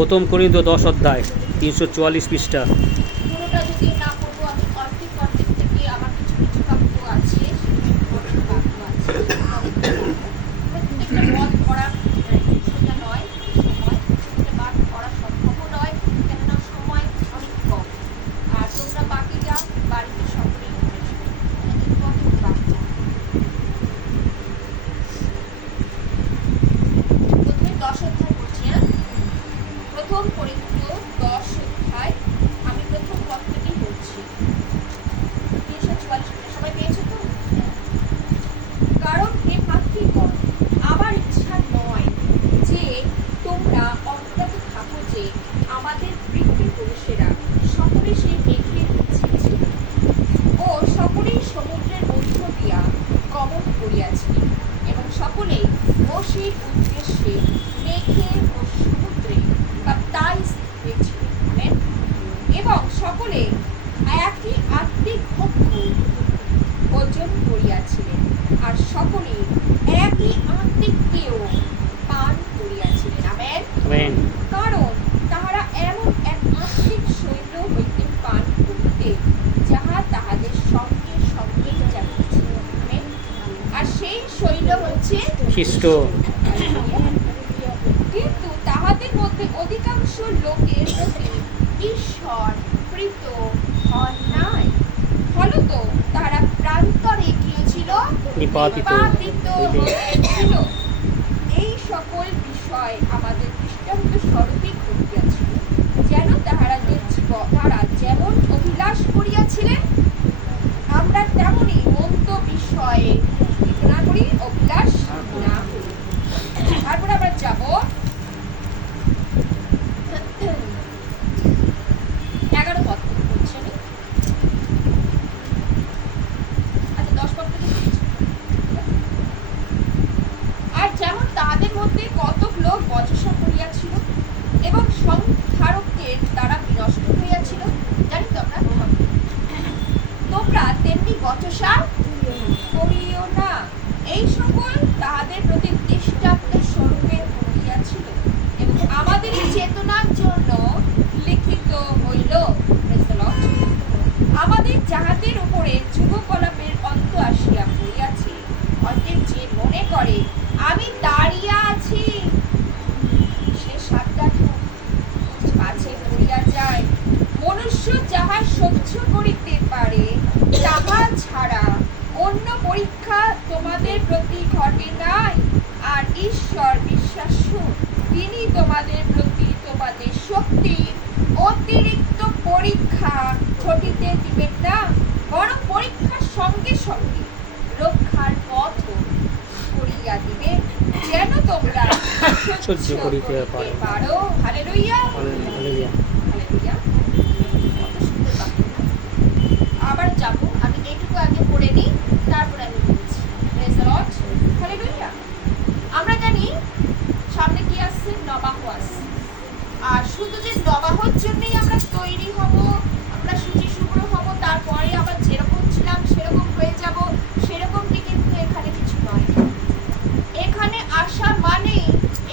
প্রথম করিন্থী 10 অধ্যায় 344 পৃষ্ঠা। পুরোটা যদি না পড়বো আমি অর্ধেক থেকে আমার কিছু কিছু বাক্য আছে, বাক্য আছে প্রত্যেকটা পদ পড়া সোজা নয়, সময় প্রত্যেকটা পাঠ পড়া সম্ভবও নয়, কেননা সময় অনেক কম। আর তোমরা বাকিটা বাড়িতে সকলেই করেছো। ইম্পর্টেন্ট বাক্য প্রথমে 10 অধ্যায় পড়ছি। প্রথম করিন্থী 10 অধ্যায় আমি প্রথম পদ থেকেই পড়ছি। 344 সবাই পেয়েছো তো? কারণ হে ভাতৃগণ, আমার ইচ্ছা নয় যে তোমরা অজ্ঞাত থাকো যে আমাদের পিতৃপুরুষেরা সকলে সেই মেঘের নিচে ছিল ও সকলেই সমুদ্রের মধ্য দিয়া গমন করিয়াছিলেন এবং সকলেই মসির উদ্দেশ্যে মেঘে ও সমুদ্রে বাপ্তাইজ হয়েছিলেন। আমেন। এবং সকলে একই আত্মিক ভক্তি ভোজন করিয়াছিলেন আর সকলে একই আত্মিক পেয় পান করিয়াছিলেন। আমেন। আমেন। কারণ তাহারা এমন এক আত্মিক শৈল হইতে পান করিতে যাহা তাহাদের সঙ্গে সঙ্গে যাইতেছিল। আমেন। আর সেই শৈল হচ্ছে খ্রিস্ট। কিন্তু তাহাদের মধ্যে অধিকাংশ লোকের প্রতি ঈশ্বর প্রীত হন নাই, ফলত তারা প্রান্তরে গিয়েছিল, নিপাতিত হইয়াছিল। এই সকল বিষয় আমাদের দৃষ্টান্ত স্বরূপই ঘটিয়াছিল, যেন তারা যেমন অভিলাষ করিয়াছিলেন আমরা তেমনি মন্দ বিষয়ে না করি, অভিলাষ না করি। তারপরে আমরা যাব 11 পদ থেকে বলছি আমি। আচ্ছা 10 পদ থেকে বলছি। আর যেমন তাদের মধ্যে কতক লোক বচসা করিয়াছিল এবং সংহারকের দ্বারা বিনষ্ট হইয়াছিল, জানি তো আমরা, তোমরা তেমনি বচসা করিও না। এই সকল তাহাদের প্রতি দৃষ্টান্ত স্বরূপে হইয়াছিল এবং আমাদের চেতনার জন্য লিখিত হইল। আমাদের যাহাদের উপরে যুগকলাপের অন্ত আসিয়া পড়িয়াছে, অতএব যে মনে করে আমি দাঁড়িয়ে আছি সে সাবধান হোক, পাছে পড়িয়া যায়। মনুষ্য যাহা সহ্য করিতে পারে তাহা ছাড়া অন্য পরীক্ষা তোমাদের প্রতি ঘটে নাই। আর ঈশ্বর বিশ্বাস্য, তিনি তোমাদের প্রতি তোমাদের শক্তির অতিরিক্ত পরীক্ষা ঘটিতে দিবেন না, বরং পরীক্ষার সঙ্গে সঙ্গে রক্ষার পথ করিয়া দিবেন, যেন তোমরা সহ্য করিতে পারো। Hallelujah, hallelujah. হালেলুয়া। কত সুন্দর বাক্য। আবার যাব, আমি এইটুকু আগে পড়ে নিই, তারপরে আমি বলছি। Praise the Lord, hallelujah. আমরা জানি সামনে কি আসছে, নবাহ আসছে। আর শুধু যে নবাহর জন্যই আমরা তৈরি হব, আমরা শুচি শুভ্র হব, তারপরে আবার যেরকম ছিলাম সেরকম হয়ে যাব, সেরকমটি কিন্তু এখানে কিছু নয়। এখানে আসা মানে,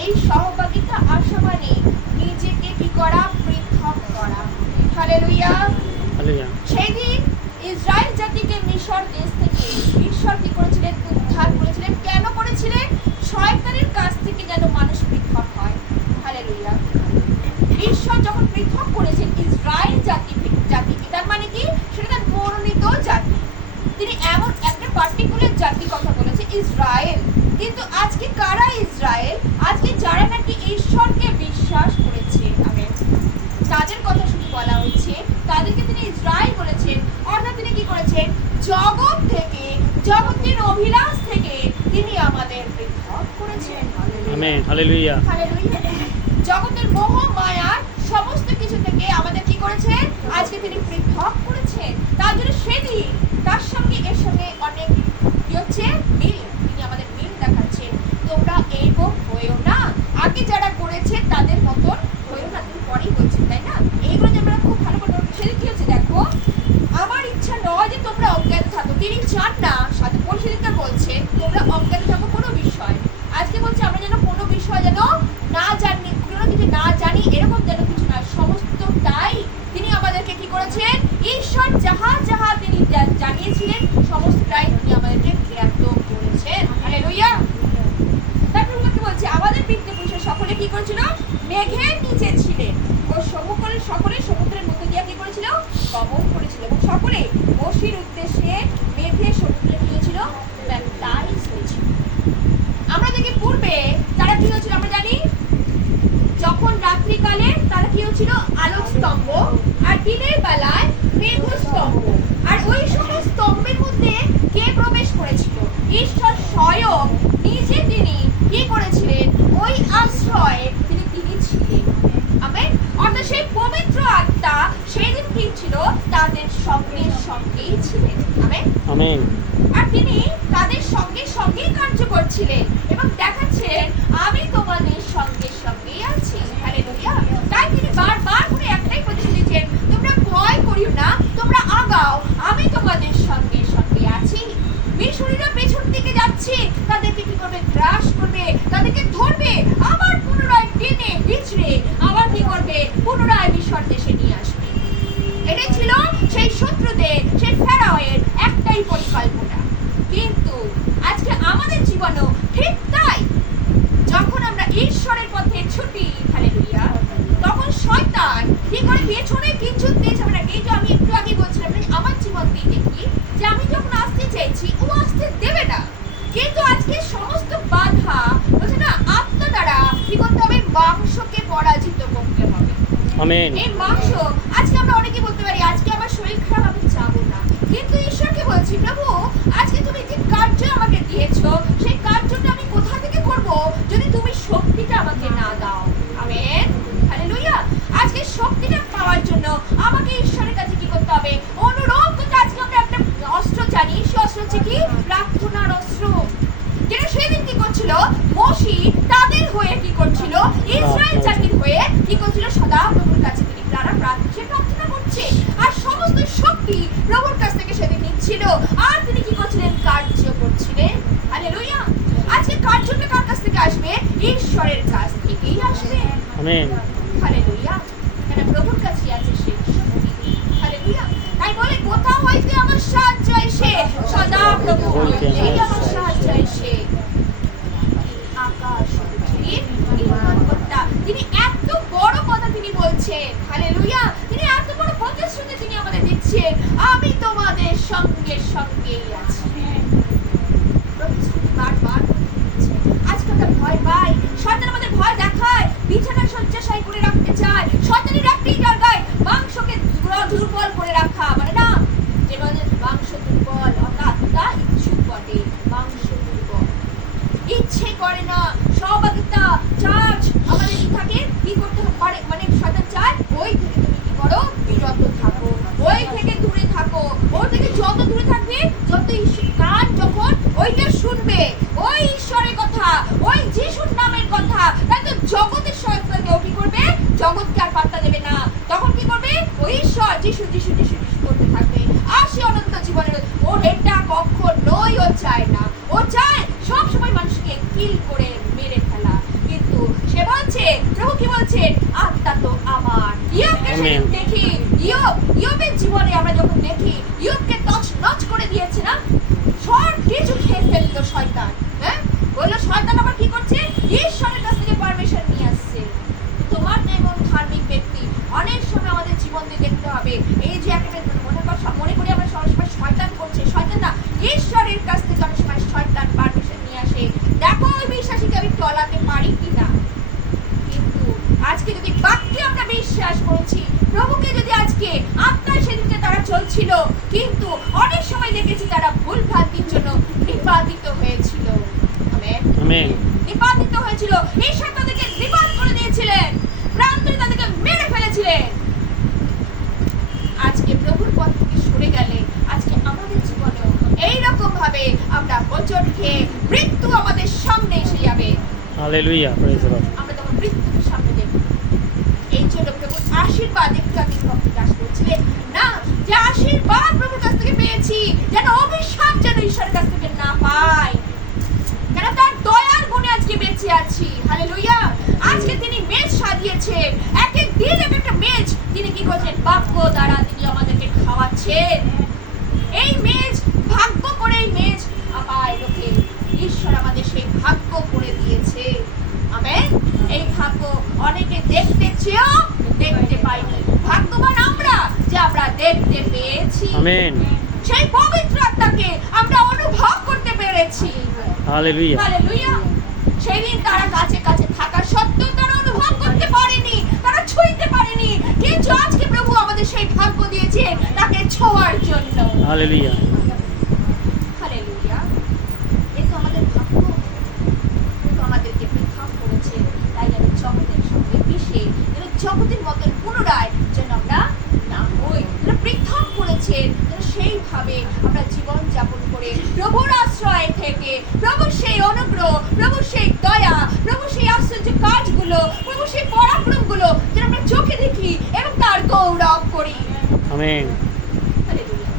এই সহভাগিতা আসা মানে নিজেকে কি করা, পৃথক করা। হালেলুয়া। হালেলুয়া। সেই দিন ইসরায়েল জাতিকে মিশর দেশ থেকে ঈশ্বর কি করেছিলেন, উদ্ধার করেছিলেন। কেন করেছিলেন? শয়তানের কাছ থেকে যেন মানুষ পৃথক হয়। হালেলুয়া। ঈশ্বর যখন পৃথক করেছেন ইসরায়েল জাতিকে, তার মানে কি, সেটা তার মনোনীত জাতি। তিনি এমন একটা পার্টিকুলার জাতির কথা বলেছে, ইসরায়েল। কিন্তু আজকে কারা ইসরায়েল? আজকে যারা নাকি ঈশ্বরকে বিশ্বাস করেছে, আমেন, তাদের কথা শুধু বলা হচ্ছে। তাদেরকে তিনি ইসরায়েল বলেছেন, অর্থাৎ তিনি কি করেছেন, জগৎ থেকে, জগতের অভিলাষ থেকে তিনি আমাদের পৃথক করেছেন। আমেন। হালেলুয়া। হালেলুয়া। জগতের মোহ মায়ার সমস্ত কিছু থেকে আমাদের কি করেছেন, আজকে তিনি পৃথক করেছেন। তার জন্য সেদিন তার সঙ্গে এর সঙ্গে অনেক কি হচ্ছে, মিল। তিনি আমাদের মিল দেখাচ্ছেন। তোমরা এইরকম হয়েও না, আগে যারা করেছে তাদের মতন হয়েও না। তুমি পরেই বলছেন, তাই না? এইগুলো যে আমরা খুব ভালো করে, সেদিন কি হচ্ছে দেখো, আমার ইচ্ছা নয় যে তোমরা অজ্ঞাত থাকো। তিনি চান না, সাথে পরিষেদিকা বলছে তোমরা অজ্ঞাত থাকো কোনো বিষয়। আজকে বলছে আমরা যেন কোনো বিষয় যেন না জানি, কোনো কিছু না জানি, এরকম পিতৃপুরুষের সকলে কি করেছিল? মেঘের নিচে ছিলেন ও সকলে সমুদ্রের মধ্যে দিয়ে কি করেছিল? গমন করেছিল এবং সকলে মোশির উদ্দেশ্যে মেঘে সমুদ্রে গিয়েছিল, ব্যাপটাইজ হয়েছিল। আমরা দেখি পূর্বে তারা কি হয়েছিল আমরা জানি, যখন রাত্রিকালে তারা কি হচ্ছিল? আলোক স্তম্ভ, আর দিনের বেলায় মেঘ স্তম্ভ। আর ওই সময় স্তম্ভের মধ্যে কে প্রবেশ করেছিল? ঈশ্বর স্বয়ং নিজে তিনি কি করেছিলেন? ওই আশ্রয়ে তিনি ছিলেন। আমেন। অর্থাৎ সেই পবিত্র আত্মা সেই দিন কি ছিল? তাদের সঙ্গেই ছিলেন। আমেন। আমেন। আর তিনি তাদের সঙ্গেই কার্য করছিলেন এবং দেখাচ্ছেন আমি তোমাদের সঙ্গেই আছি। হালেলুয়া। তাই তিনি বারবার করে একটাই বলছেন যে তোমরা ভয় করিও না, তোমরা আগাও, আমি তোমাদের সঙ্গে আছি। মিশরীয়রা পেছন দিকে যাচ্ছে, তাদেরকে কি করবে? গ্রাস করবে, তাদেরকে ধরবে, আবার পুনরায় টেনে হিচড়ে আবার কি করবে? পুনরায় মিশর দেশে নিয়ে আসবে। এটাই ছিল সেই শত্রুদের, সেই ফেরাওয়ের একটাই পরিকল্পনা। কিন্তু আজকে আমাদের জীবনেও ঠিক তাই। যখন আমরা ঈশ্বরের পথে ছুটি, হালেলুয়া, তখন শয়তান কি করে? পেছনে কিছু দিয়ে যাবে না। এই যে আমি একটু আগে বলছিলাম, আমার জীবন দিয়ে দেখি যে আমি যখন আসতে চাইছি ও আসতে দেবে না। কিন্তু আজকে সমস্ত বাধা বলছে না, আত্মা দ্বারা কি করতে হবে? মাংসকে পরাজিত করতে হবে। আমেন। এই মাংস, আজকে আমরা অনেকে বলতে পারি আজকে আমার শরীর খারাপ, আমি যাবো না। কিন্তু ঈশ্বরকে বলছি, প্রভু আজকে তুমি যে কার্য আমাকে দিয়েছো, সেই কার্যটা আমি কোথা থেকে করব যদি তুমি শক্তিটা আমাকে না দাও? আমেন। হালেলুয়া। আজকে শক্তিটা পাওয়ার জন্য আমাকে ঈশ্বরের কাছে কি করতে হবে? অনুরোধ করতে। আজকে আমরা একটা অস্ত্র জানি, সে অস্ত্র হচ্ছে কি? প্রার্থনার অস্ত্র। যেটা সেদিন কি করছিল? মোশি তাদের হয়ে কি করছিল? ইসরায়েল জাতির হয়ে কি করছিল? সদা প্রভুর কাছে তিনি প্রার্থনা করছে আর সমস্ত শক্তি প্রভুর কাছ থেকে সেদিন নিচ্ছিল আর তিনি কি করছিলেন? কার্য করছিলেন। হালেলুয়া। আজকে কার্যটা কার কাছ থেকে আসবে? ঈশ্বরের কাছ থেকেই আসবে। আমেন। হালেলুয়া। কেন? প্রভুর কাছে আছে সেই শক্তি। হালেলুয়া। তাই বলে কোথা হইতে আমার সাহায্য আসে? সদা প্রভু হইতেই আমার সাহায্য আসে। আকাশ পৃথিবীর নির্মাণকর্তা তিনি এত বড় কথা তিনি বলছেন। হালেলুয়া। তিনি এত বড় প্রতিশ্রুতি তিনি আমাদের দিচ্ছেন, আমি তোমাদের সঙ্গেই আছি। প্রতিশ্রুতি বারবার দিচ্ছে। আজকে আমরা ভয় পাই, শয়তান আমাদের ভয় দেখায়, বিছানা শয্যাশায়ী করে রাখতে চায়। শয়তানের একটাই জায়গায় মাংসকে দুর্বল করে রাখা, মানে না যে বলে মাংস দুর্বল, আত্মা ইচ্ছুক বটে, মাংস দুর্বল, ইচ্ছে করে না। সহভাগিতা চার্জ আমাদের কি থাকে? কি করতে পারে? মানে শয়তান চায় ওই থেকে তুমি কি করো? বিরত থাকো, ওই থেকে দূরে থাকো। ওর থেকে যত দূরে থাকবে, যত কান যখন ওইটা শুনবে, ওই ঈশ্বরের কথা, ওই যিশুর নামের কথা, তাই তো জগতের শয়তানকে ও কি করবে? জগৎকে আর পাত্তা দেবে না। তখন কি করবে? ওই ঈশ্বর যিশু করতে থাকবে। আসে অনন্ত জীবনের। ওর এটা কখনোই ও চায় না। ও চায় সব সময় মানুষকে কিল করে মেরে ফেলা। কিন্তু সে বলছে, প্রভু কি বলছেন? আত্মা তো আমার। ইয়োবকে সেদিন দেখি, ইয়োবের জীবনে আমরা যখন দেখি, ইয়োবকে তছনছ করে দিয়েছে না, সব কিছু খেয়ে ফেললো শয়তান। হ্যাঁ, বললো শয়তান আবার কি করছে? ঈশ্বরের কাছ থেকে পারমিশন নিয়ে আসছে। তোমার যেমন ধার্মিক ব্যক্তি, অনেক সময় আমাদের জীবন দিয়ে দেখতে হবে এই যে একেবারে মনে করি আমরা সবসময় শয়তান করছে, শয়তান না, ঈশ্বরের কাছ থেকে অনেক সময় শয়তান পারমিশন নিয়ে আসে। দেখো ওই বিশ্বাসীকে আমি টলাতে পারি কিনা। কিন্তু আজকে যদি বাক্যে আমরা বিশ্বাস করছি, প্রভুকে যদি আজকে আত্মায় সেদিকে তারা চলছিল, কিন্তু অনেক সময় দেখেছি তারা ভুল ভ্রান্তির জন্য নিপাতিত হয়েছিল। আমেন। নিপাতিত হয়েছিল। ঈশ্বর তাদেরকে নিপাত করে দিয়েছিলেন, প্রান্তরে তাদেরকে মেরে ফেলেছিলেন। আজকে প্রভুর পথ থেকে সরে গেলে আজকে আমাদের জীবনেও এইরকম ভাবে আমরা হোঁচট খেয়ে মৃত্যু আমাদের সামনে এসে যাবে। হালেলুয়া। Praise the Lord. আমরা তখন মৃত্যুকে সামনে দেখব। এই জন্য প্রভুর আশীর্বাদ একটু আগে প্রকাশ করছিলেন না, যে আশীর্বাদ প্রভুর কাছ থেকে পেয়েছি, যেন অভিশাপ যেন ঈশ্বরের কাছ থেকে না পাই, কেন তার দয়ার গুণে আজকে বেঁচে আছি। হালেলুয়া। আজকে তিনি মেজ সাজিয়েছেন, এক এক দিন এক একটা মেজ তিনি কি করছেন? বাক্য দ্বারা তিনি আমাদেরকে খাওয়াচ্ছেন। এই মেজ ভাগ্য করে, এই মেজ আমার লোকে ঈশ্বর আমাদের সেই ভাগ্য করে দিয়েছে। আমেন। চেয়েও দেখতে পাইনি। ভাগ্যবান আমরা যে আমরা দেখতে পেয়েছি। আমেন। সেই পবিত্র আত্মাকে আমরা অনুভব করতে পেরেছি। হালেলুয়া। হালেলুয়া। সেদিন তারা কাছে কাছে থাকা সত্ত্বেও তারা অনুভব করতে পারেনি, তারা ছুঁইতে পারেনি, কিন্তু আজকে প্রভু আমাদের সেই ভাগ্য দিয়েছেন তাকে ছোঁয়ার জন্য। হালেলুয়া। হালেলুয়া। এ তো আমাদের ভাগ্য, কিন্তু আমাদেরকে পৃথক করেছে, তাই যেন জগতের সঙ্গে মিশে যেন জগতের মতন পুনরায় যেন আমরা না হই, যেন পৃথক করেছে, যেন সেইভাবে আমরা জীবন যাপন করে প্রভুর আশ্রয় থেকে প্রভুর সেই অনুগ্রহ, প্রভুর সেই দয়া, প্রভুর সেই আশ্চর্য কাজগুলো, প্রভুর সেই পরাক্রমগুলো যেন আমরা চোখে দেখি এবং তার গৌরব করি। আমেন। হালেলুয়া।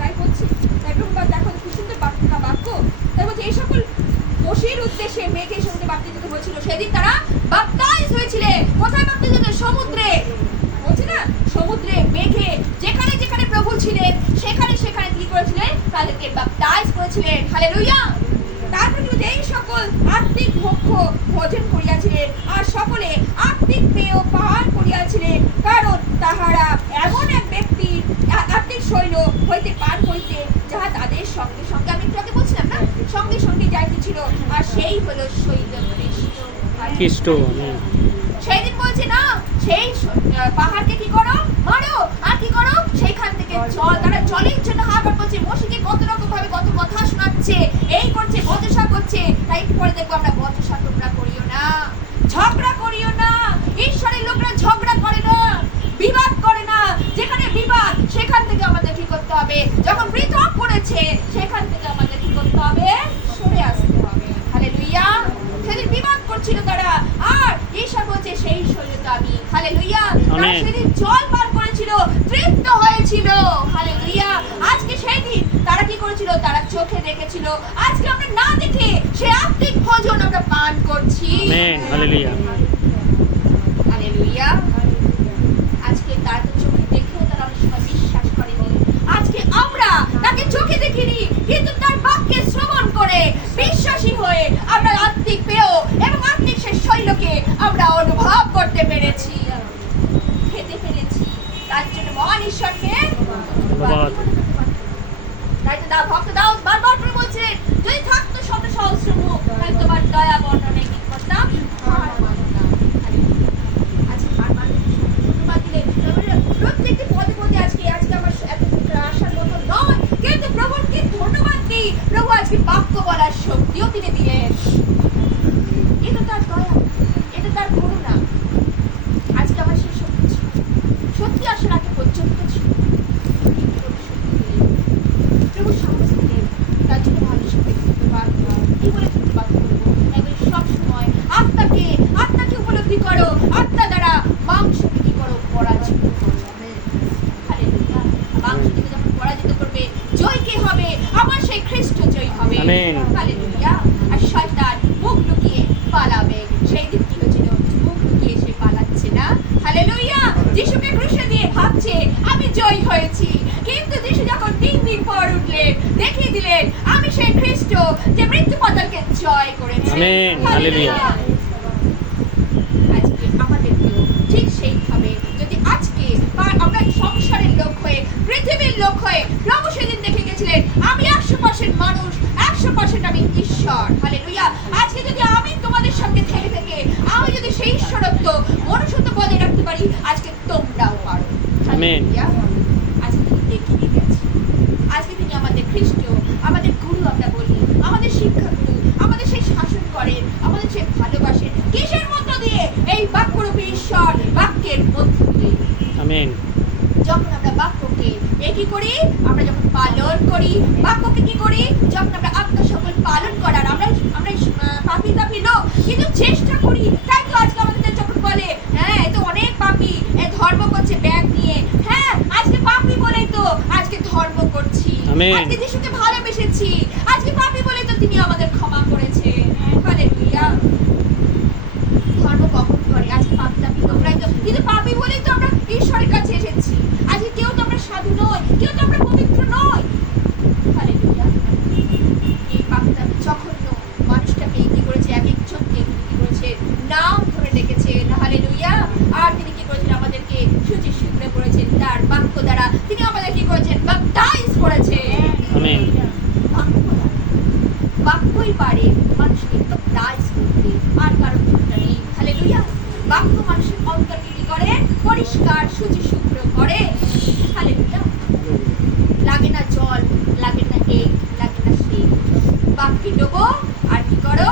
তাই বলছি, তাই প্রভু দেখো কি সুন্দর বাক্য। তাই বলছি এই সকল দোষীর উদ্দেশ্যে মেঘের সঙ্গে বাপ্তিস্ম হয়েছিল, সেদিন তারা বাপ্তাইজ হয়েছিলেন। কোথায় বাপ্তিস্ম হয়েছিলেন? সমুদ্রে। বলছি না, সমুদ্রে মেঘে যেখানে যেখানে প্রভু ছিলেন সেখানে সেখানে কি করেছিলেন? তাদেরকে বাপ্তাইজ করেছিলেন। হালেলুয়া। তারপর কিন্তু এই সকল আত্মিক ভক্ষ ভোজন করিয়াছিলেন, আর সকলে আত্মিক পেয় পান করিয়াছিলেন, কারণ তাহারা এমন এক ব্যক্তি আত্মিক শৈল হইতে পান করিতে যাহা তাদের সঙ্গে সঙ্গে, আমি একটু আগে বলছিলাম না, সঙ্গে সঙ্গে যাইতেছিল, আর সেই হলো শৈল খ্রিস্ট। খ্রিস্ট। আমেন। সেই দিন বলছে না, সেই পাহাড়কে কি করো? মারো। আর কি করো? সেইখান থেকে জল, তারা জলের জন্য হাহাকার করছে, মোশিকে কত রকম ভাবে কত কথা শোনাচ্ছে, এই করছে, বচসা করছে। তাই একটু পরে দেখবো আমরা বচসা তোমরা করিও না, ঝগড়া করিও না। ঈশ্বরের লোকরা ঝগড়া করে না, বিবাদ করে না। যেখানে বিবাদ সেখান থেকে আমাদের কি করতে হবে? যখন পৃথক করেছে সেখান থেকে আমাদের কি করতে হবে? সরে আসতে হবে। হালেলুয়া। সেদিন বিবাদ করছিল তারা, আর ঈশ্বর বলছে সেই শরীরটা আমি। হালেলুয়া। তারা সেদিন জল পান করেছিল, তৃপ্ত হয়েছিল। হালেলুয়া। আজকে সেই দিন তারা কি করেছিল? তারা চোখে দেখেছিল, আজকে আমরা না দেখে সে আত্মিক ভোজন আমরা পান করছি। আমেন। হালেলুয়া। হালেলুয়া। আজকে তারা তো চোখে দেখেও তারা অনেক সময় বিশ্বাস করেনি। আজকে আমরা তাকে চোখে দেখিনি, কিন্তু তার বাক্যে শ্রবণ করে বিশ্বাসী হয়ে আমরা আত্মিক পেয় এবং আত্মিক সেই শৈলকে আমরা অনুভব করতে পেরেছি, খেতে পেরেছি। তার জন্য মহান ঈশ্বরকে ধন্যবাদ। তাই তো ভক্ত দাও বারবার করে বলছে, যদি থাকতো শত সহস্র মুখ, তাহলে তোমার দয়া বর্ণনায় কি করতাম? প্রত্যেকটি পদে পদে আজকে আমার এত আসার মতো নয়, কিন্তু প্রভুর কি ধন্যবাদ দিই, প্রভু আজকে বাক্য বলার শক্তিও তিনি দিলেন। এটা তার দয়া, এটা তার করুণা। আজকে আমার সেই শক্তি ছিল, সত্যি আসার আগে পর্যন্ত ছিল, প্রভু সাহস দিলেন। তার জন্য ভালো সাথে ধন্যবাদ। কি বলে ধন্যবাদ করবো? একবার সবসময় আত্মাকে উপলব্ধি করো, আত্মা দ্বারা মাংসকে কি করো? পরাজিত করো। মাংস থেকে যখন পরাজিত করবে, জয় কে হবে? আমার সেই খ্রিস্ট জয় হবে। আমেন। হালেলুয়া। আর শয়তান মুখ লুকিয়ে পালাবে। সেই দিন কি হয়েছিল? মুখ লুকিয়ে সে পালাচ্ছে না। হালেলুয়া। যিশুকে ক্রুশে দিয়ে ভাবছে আমি জয় হয়েছি, কিন্তু যিশু যখন 3 দিন পর উঠলেন, দেখিয়ে দিলেন আমি সেই খ্রিস্ট যে মৃত্যু পাতালকে জয় করেছে। আমেন। হালেলুয়া। আজকে আমাদেরকেও ঠিক সেইভাবে যদি আজকে আমরা সংসারের লোক হয়ে, পৃথিবীর লোক হয়ে, প্রভু সেদিন দেখে গেছিলেন আমি 100% মানুষ, 100% আমি ঈশ্বর। হালেলুয়া। আজকে যদি আমি তোমাদের সঙ্গে থেকে আমি যদি সেই ঈশ্বরত্ব মনুষ্যত্ব বজায় রাখতে পারি, আজকে তোমরাও পারো। আমেন। আজকে তিনি দেখিয়ে গেছেন, আজকে তিনি আমাদের খ্রিস্ট, আমাদের গুরু আমরা বলি, আমাদের শিক্ষাগুরু, আমাদের সেই শাসন করেন, আমাদের সেই ভালোবাসেন। কিসের মধ্য দিয়ে? এই বাক্যরূপী ঈশ্বর বাক্যের মধ্য দিয়ে। আমেন। যখন আমরা বাক্যকে কি করি? আমরা যখন পালন করি, বাক্যকে কি করি? যখন আমরা আত্মা সকল পালন করার, আমরা পাপি লোক, কিন্তু চেষ্টা করি। তাই তো আজকে আমাদের যখন বলে হ্যাঁ এ তো অনেক পাপি, এ ধর্ম করছে ব্যাগ নিয়ে, হ্যাঁ আজকে পাপি বলেই তো আজকে ধর্ম করছি, আজকে যিশুকে ভালোবেসেছি, আজকে পাপি বলেই তো তিনি আমাদের ক্ষমা করেছেন। হালেলুয়া। ধর্ম কখন করে? আজকে পাপি লোকরাই তো, কিন্তু পাপি বলেই তো আমরা ঈশ্বরের কাছে এসেছি। আজকে কেউ তো আমরা সাধু নই, কেউ তো আমরা পবিত্র নই। হালেলুয়া। এই পাপটা জঘন্য মানুষটাকে কি করেছে? এক একজনকে কি করেছে? নাম ধরে ডেকেছে। হালেলুয়া। সুচি শুভ্র করেছেন, তার বাক্য দ্বারা তিনি আমাদের কি করেছেন? ব্যাপটাইজ করেছেন। আমেন। বাক্যই পারে মানুষকে ব্যাপটাইজ করতে, আর কারো ক্ষমতা নেই। হালেলুয়া। বাক্য মানুষের অন্তরকে কি করে? পরিষ্কার সুচি শুভ্র করে। হালেলুয়া। লাগে না জল, লাগে না এক, লাগে না সেই, বাক্যে ডোবো আর কি করো?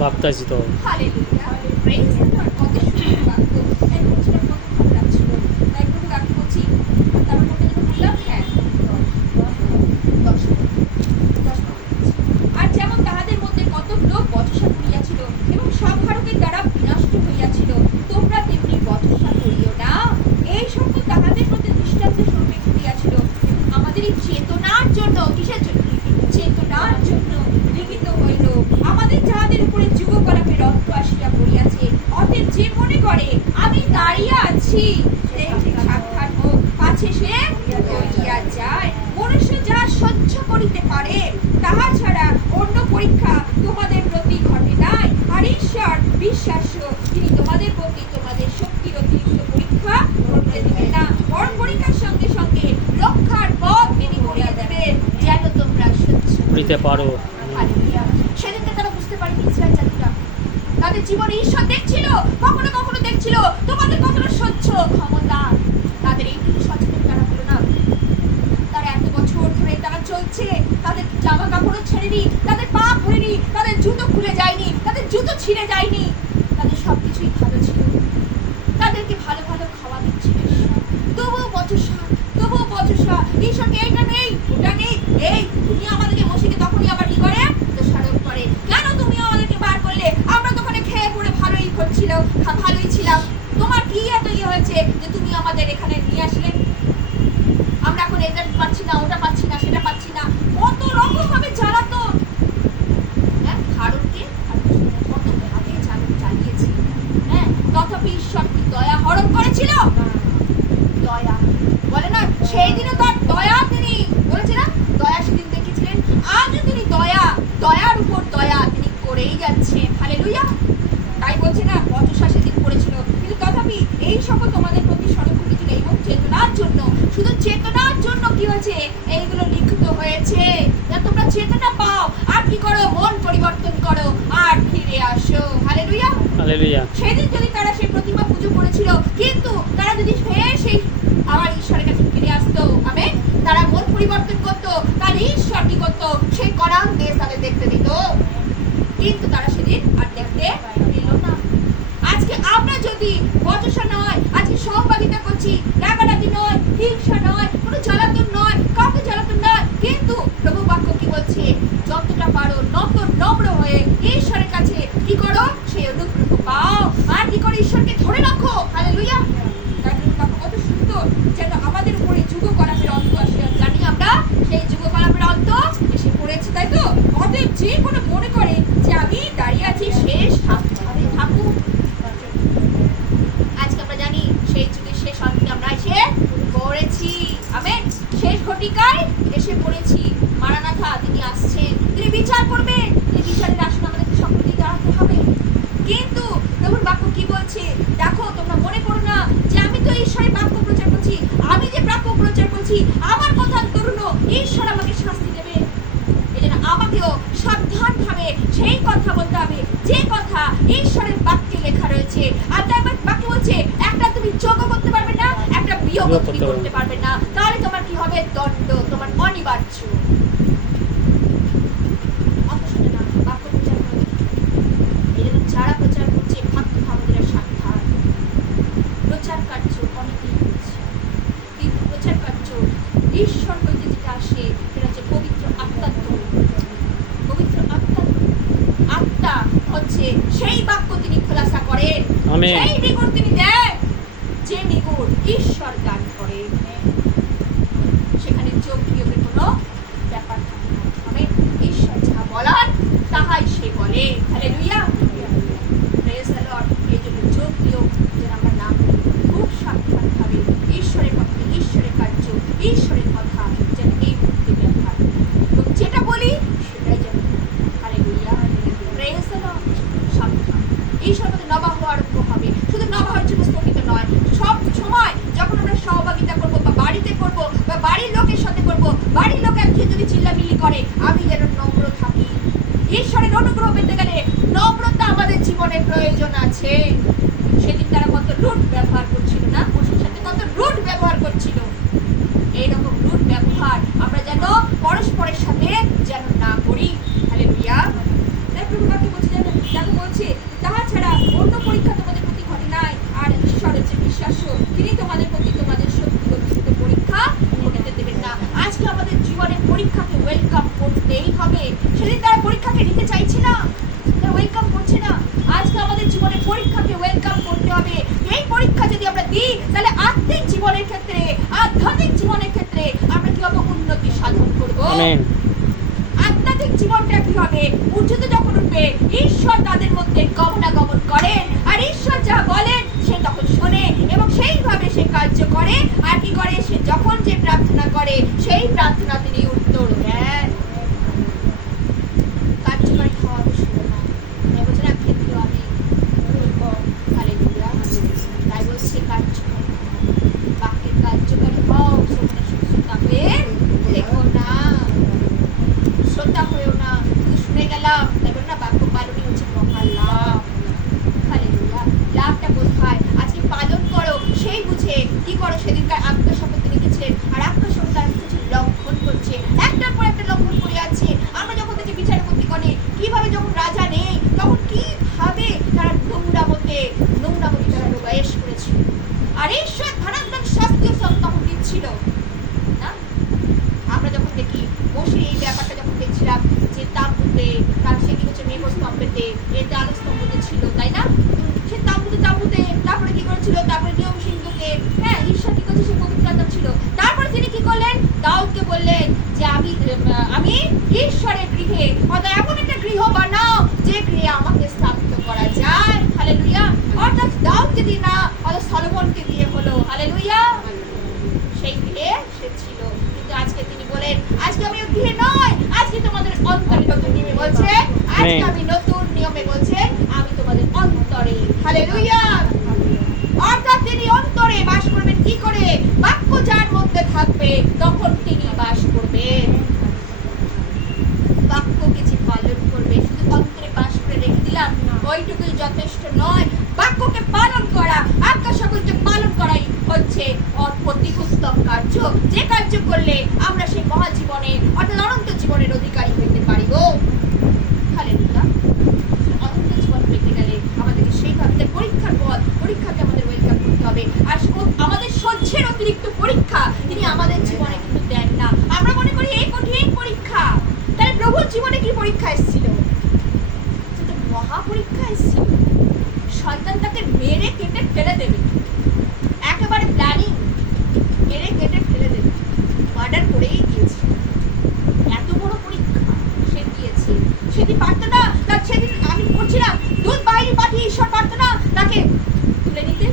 বাপ্তাজিত। হালেলুয়া। Praise the Lord. কত সুন্দর বাক্য। একদম সেটা কত ভালো লাগছিল। তাই প্রভু বাক্য বলছি, তারপর কত যেন বললাম? হ্যাঁ, 10 আর যেমন তাহাদের মধ্যে কতক লোক বচসা করিয়াছিল এবং সব ভারতের দ্বারা বিনষ্ট হইয়াছিল, তোমরা তেমনি বচসা করিও না। এই সকল তাহাদের মধ্যে দৃষ্টান্ত স্বরূপে ঘটিয়াছিল এবং আমাদের এই চেতনার জন্য, কিসের জন্য? চেতনার জন্য লিখিত হইল, আমাদের যাহাদের উপরে যুগকলাপের অন্ত আসিয়া পড়িয়াছে। অতএব যে মনে করে আমি দাঁড়িয়ে আছি, সাবধান হোক, পাছে সে হইয়া যায়। মনুষ্য যা সহ্য করিতে পারে, তাহা ছাড়া অন্য পরীক্ষা তোমাদের প্রতি ঘটে নাই। আর ঈশ্বর বিশ্বাস্য, তিনি তোমাদের প্রতি তোমাদের শক্তির অতিরিক্ত পরীক্ষা করতে দিবেন না, বরং পরীক্ষার সঙ্গে সঙ্গে রক্ষার পথ তিনি করিয়া দেবেন, যেন তোমরা সহ্য করিতে পারো। হালেলুয়া। সেদিনকে তারা বুঝতে পারেনি ইসরায়েল জাতিরা, তাদের জীবনে ঈশ্বর দেখছিল, কখনো কখনো দেখছিল তোমাদের কতটা সহ্য ক্ষমতা। তাদের এইটুকু সচেতন তারা হলো না। তারা এত বছর ধরে তারা চলছে, তাদের জামা কাপড়ও ছেড়েনি, তাদের পা ভরেনি, তাদের জুতো খুলে যায়নি, তাদের জুতো ছিঁড়ে যায়নি, তাদের সবকিছুই ভালো ছিল, তাদেরকে ভালো ভালো খাওয়া দিচ্ছিল ঈশ্বর। তবুও বচসা, তবুও বচসা, ঈশ্বরকে এইটা নেই, ওটা নেই, এই তুমি আমাদেরকে বসিকে তখনই আবার কি করে? দোষারোপ করে, কেন তুমি আমাদেরকে বার করলে? আমরা তো ওখানে খেয়ে পড়ে ভালোই করছিল, ভালোই ছিলাম, তোমার কি এত ইয়ে হয়েছে যে তুমি আমাদের এখানে নিয়ে আসলে? আমরা এখন এটা পাচ্ছি না, ওটা পাচ্ছি না, সেটা পাচ্ছি না, কত রকম ভাবে জ্বালাতন। হ্যাঁ, ভারতকে কত ভাবে চালিয়েছে। হ্যাঁ, তথাপি ঈশ্বর কি দয়া হরণ করেছিল? দয়া বলে না, সেই দিনে তার দয়া তিনি বলেছে না, দয়া সেদিন দেখেছিলেন, আজও তিনি দয়া, দয়ার উপর দয়া তিনি করেই যাচ্ছেন। হালেলুয়া। তাই বলছে না, বচসা সেদিন করেছিল, কিন্তু তথাপি এই সকল তোমাদের প্রতি স্মরণ করেছিল এবং চেতনার জন্য, শুধু চেতনার জন্য কি হয়েছে? এইগুলো লিখিত হয়েছে, যা তোমরা চেতনা পাও, আর কি করো? মন পরিবর্তন করো আর ফিরে আসো। হালেলুয়া। হালেলুয়া। সেদিন যদি তারা সেই প্রতিমা পুজো করেছিল, কিন্তু তারা যদি ফের সেই আমার ঈশ্বরের কাছে ফিরে আসতো, আমেন, তারা মন পরিবর্তন করতো, তার ঈশ্বর কি করতো? সেই করান দেশ তাদের দেখতে দিত, কিন্তু তারা সেদিন আর দেখতে দিল না। আজকে আমরা যদি বচসা নয়, আজকে সহভাগিতা করছি, রাগারাগি নয়, হিংসা নয়, কোনো জ্বালাতন নয়, কাউকে জ্বালাতন নয়, কিন্তু প্রভু বাক্য কি বলছে? যতটা পারো নত নম্র হয়ে ঈশ্বরের কাছে কি করো? সেই অনুগ্রহ পাও, আর কি করে? ঈশ্বরকে ধরে রাখো। হালেলুয়া। তাই প্রভু বাক্য কত সুন্দর, যেন আমাদের উপরে যুগকলাপের অন্ত আসে। জানি আমরা সেই যুগকলাপের অন্ত এসে পড়েছি, তাই তো? অতএব যে কোনো মনে করে যে আমি দাঁড়িয়ে আছি, শেষ সাবধানে থাকুক। আজকে আমরা জানি সেই যুগের শেষ অন্তে আমরা এসে পড়েছি, আমেন। শেষ ঘটিকায় এসে পড়েছি। মারানাথা তিনি আসছেন, তিনি বিচার করবেন, তিনি বিচারের আসনে আমাদেরকে সকলকেই দাঁড়াতে হবে। কিন্তু প্রভুর বাক্য কি বলছে? দেখো, তোমরা মনে করো না যে আমি তো ঈশ্বরের বাক্য প্রচার করছি, আমি যে বাক্য প্রচার করছি আমার কথা করুন, ঈশ্বর আমাকে শাস্তি দেবে। এই জন্য আমাকেও সাবধান ভাবে সেই কথা বলতে হবে যে কথা ঈশ্বরের বাক্যে লেখা রয়েছে। আর তাই বাক্য বলছে, একটা তুমি যোগ্য করতে পারবে না, একটা বিয়োগ তুমি করতে পারবে না, তাহলে তোমার কি হবে? দণ্ড, তোমার অনিবার্য। বাক্য প্রচার করে, এই জন্য যারা প্রচার করছে ভাবতে ভাবতে সাবধান। প্রচার কার্য অনেকেই করছে, কিন্তু প্রচার কার্য ঈশ্বর হইতে যেটা আসে সেটা হচ্ছে পবিত্র আত্মার দ্বারা। পবিত্র আত্মা হচ্ছে সেই বাক্য তিনি খোলাসা করেন, সেই নিগুড় তিনি দেন, যে নিগুড় ঈশ্বর দান করেন। সেখানে যোগ বিয়োগের কোনো ব্যাপার থাকে না। আমেন। ঈশ্বর যা বলার তাহাই সে বলে। হালেলুয়া। Praise the Lord. এই জন্য যোগ বিয়োগ যেন আমরা না করি, খুব সাবধানভাবে ঈশ্বরের কথা, ঈশ্বরের কার্য, ঈশ্বরের কথা যেন এই মুহূর্তে ব্যবহার, এবং যেটা বলি সেটাই যেন। হালেলুয়া। Praise the Lord. সাবধান। ঈশ্বর মধ্যে নবা হওয়ার আরম্ভ হবে, শুধু নবা হওয়ার জন্য স্থগিত নয়, করব বা বাড়ির লোকের সাথে করব, বাড়ির লোক একজন যদি চিল্লামিল্লি করে আমি যেন নম্র থাকি। ঈশ্বরের অনুগ্রহ পেতে গেলে নম্রতা আমাদের জীবনে প্রয়োজন আছে। সেদিন তারা কত রুড ব্যবহার করছিল না, পশুর সাথে কত রুড ব্যবহার করছিল। এইরকম রুড ব্যবহার আমরা যেন পরস্পরের সাথে যেন না করি। হালেলুয়া। তাই প্রভু বাক্য বলছে, জানেন, দেখো বলছে, তাহা ছাড়া অন্য পরীক্ষা তোমাদের প্রতি ঘটে নাই, আর ঈশ্বর হচ্ছে বিশ্বাস্য, তিনি তোমাদের প্রতি তোমাদের সত্যি গঠিত পরীক্ষা ঘটিতে দেবেন না। আজকে আমাদের জীবনের পরীক্ষাকে ওয়েলকাম করতেই হবে। সেদিন তারা পরীক্ষাকে নিতে চাইছে না, তারা ওয়েলকাম করছে না। আজকে আমাদের জীবনের পরীক্ষাকে ওয়েলকাম করতে হবে। এই পরীক্ষা যদি আমরা দিই তাহলে আত্মিক জীবনের ক্ষেত্রে, আধ্যাত্মিক জীবনের ক্ষেত্রে আমরা কিভাবে উন্নতি সাধন করব। আমেন। আধ্যাত্মিক জীবনটা কি হবে? উচ্চতে যখন উঠবে ঈশ্বর তাদের মধ্যে গমনাগমন করেন, আর ঈশ্বর যা বলেন সে তখন শোনে এবং সেইভাবে সে কার্য করে। আর কি করে? সে যখন যে প্রার্থনা করে সেই প্রার্থনা তিনি উত্তর দেন। কার্যকারী হওয়া ছিল না, বলছে না ক্ষেত্র আমি বলবো। হালেলুয়া। তাই বলছে কার্যকারী, বাক্যের কার্যকারী হও, শ্রোতা হয়ে দেখো না, শ্রোতা হয়েও না শুধু শুনে গেলাম। তাই বলে না বাক্য পালনই হচ্ছে মহালাভ। হালেলুয়া। লাভটা কোথায়? আজকে পালন করো, সেই বুঝে কি করো। সেদিনকার আজ্ঞা শপথ লিখেছিলেন, আর আজ্ঞা শপথ তারা কিছু লঙ্ঘন করছে, একটার পর একটা লঙ্ঘন করে যাচ্ছে। আমরা যখন দেখি বিচারপতি গণে কিভাবে, যখন রাজা নেই তখন কিভাবে তারা নোংরামতে তারা প্রবেশ করেছিল, আর ঈশ্বর ধনাত্মক শাস্তি তখন দিচ্ছিল না। আমরা যখন দেখি বসে এই ব্যাপারটা যখন দেখছিলাম যে তাঁবুতে, তার সে কি হচ্ছে মেঘস্তম্ভেতে, এটা আলোস্তম্ভতে ছিল, তাই না? সে তাঁবুতে তারপরে কি করেছিল? তারপরে নিয়ম সিন্ধুকে, হ্যাঁ, ঈশ্বর কি করছে? সে পবিত্রতা ছিল। তারপরে তিনি কি করলেন? দাউদকে বললেন যে আমি ঈশ্বরের গৃহে, অর্থাৎ এমন একটা গৃহ বানাও যে গৃহে আমাকে স্থাপিত করা যায়। হালেলুয়া। অর্থাৎ দাউদ যদি না, অর্থাৎ সলোমনকে দিয়ে হলো। হালেলুয়া। সেই গৃহে সে ছিল, কিন্তু আজকে তিনি বলেন আজকে আমি গৃহে নয়, আজকে তোমাদের অন্তরে নতুন নিয়মে বলছে, আজকে আমি নতুন নিয়মে বলছে আমি তোমাদের অন্তরে। হালেলুয়া। অর্থাৎ তিনি অন্তরে বাস করবেন কি করে? বাক্য যার মধ্যে থাকবে তখন তিনি বাস করবেন। বাক্যকে যে পালন করবে, শুধু অন্তরে বাস করে রেখে দিলাম ওইটুকুই যথেষ্ট নয়। বাক্যকে পালন করা, আজ্ঞা সকলকে পালন করাই হচ্ছে অতি উত্তম কার্য, যে কার্য করলে আমরা সেই মহাজীবনে অর্থাৎ অনন্ত জীবনের অধিকারী হইতে পারিব। হালেলুয়া। অনন্ত জীবন পেতে গেলে আমাদেরকে সেইভাবে পরীক্ষার পর পরীক্ষাকে আমাদের ওয়েলকাম করতে হবে। আর আমাদের সহ্যের অতিরিক্ত পরীক্ষা তিনি আমাদের জীবনে কিন্তু দেন না। আমরা মনে করি এই কঠিন পরীক্ষা, তাহলে প্রভুর জীবনে কি পরীক্ষা এসেছিল? মহা পরীক্ষা এসেছিল। সন্তান তাকে মেরে কেটে ফেলে দেবে, একেবারে প্ল্যানিং, মেরে কেটে ফেলে দেবে, মার্ডার করেই দিয়েছে। এত বড় পরীক্ষা সে দিয়েছে। সেদিন পারতো না, তার সেদিন আমি করছিলাম দুধ বাইরে পাঠিয়ে ঈশ্বর পারতো না তাকে তুলে নিতে?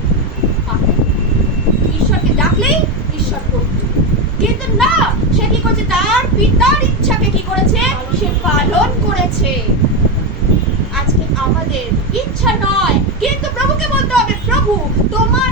ঈশ্বরকে ডাকলেই ঈশ্বর করত, কিন্তু না, সে কি করছে? তার পিতার ইচ্ছাকে কি করেছে? সে পালন করেছে। আজকে আমাদের ইচ্ছা নয়, কিন্তু প্রভুকে বলতে হবে প্রভু তোমার